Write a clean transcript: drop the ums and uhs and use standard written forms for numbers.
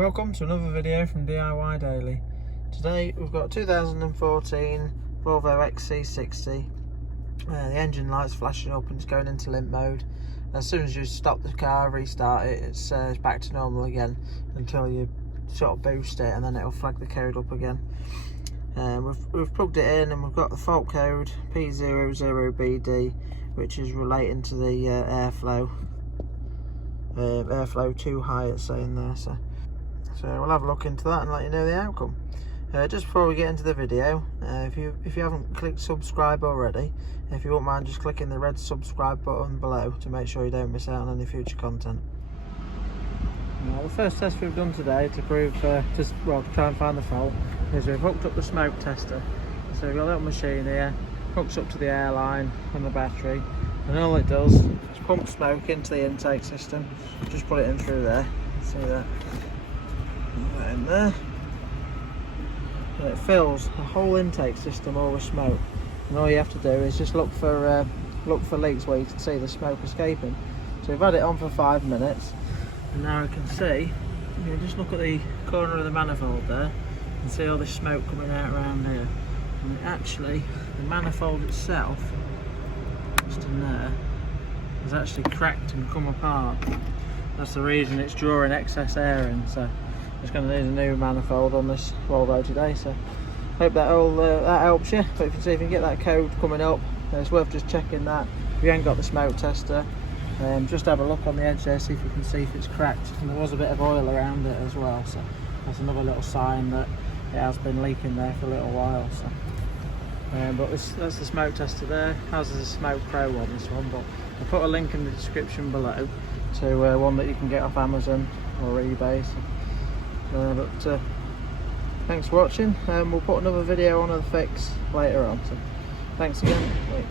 Welcome to another video from DIY Daily. Today we've got 2014 Volvo XC60. The engine light's flashing up and it's going into limp mode. As soon as you stop the car, restart it, it's back to normal again until you sort of boost it, and then it'll flag the code up again. We've plugged it in and we've got the fault code P00BD, which is relating to the airflow too high, it's saying there. So we'll have a look into that and let you know the outcome. Just before we get into the video, if you haven't clicked subscribe already, if you wouldn't mind just clicking the red subscribe button below to make sure you don't miss out on any future content. Well, the first test we've done today to prove, to try and find the fault, is we've hooked up the smoke tester. So we've got a little machine here, hooks up to the airline and the battery, and all it does is pump smoke into the intake system. Just put it in through there, see that? Put that in there, and it fills the whole intake system all with smoke. And all you have to do is just look for leaks where you can see the smoke escaping. So we've had it on for 5 minutes, and now we can see. You just look at the corner of the manifold there and see all this smoke coming out around here. And actually, the manifold itself, just in there, has actually cracked and come apart. That's the reason it's drawing excess air in. So just going to need a new manifold on this Volvo today. So hope that helps you. But if you see if you can get that code coming up, it's worth just checking that. If you ain't got the smoke tester, just have a look on the edge there, see if you can see if it's cracked. And there was a bit of oil around it as well, so that's another little sign that it has been leaking there for a little while. So but that's the smoke tester there. Ours is a Smoke Pro on this one, but I'll put a link in the description below to one that you can get off Amazon or eBay. So, thanks for watching, and we'll put another video on of the fix later on. So thanks again. Bye.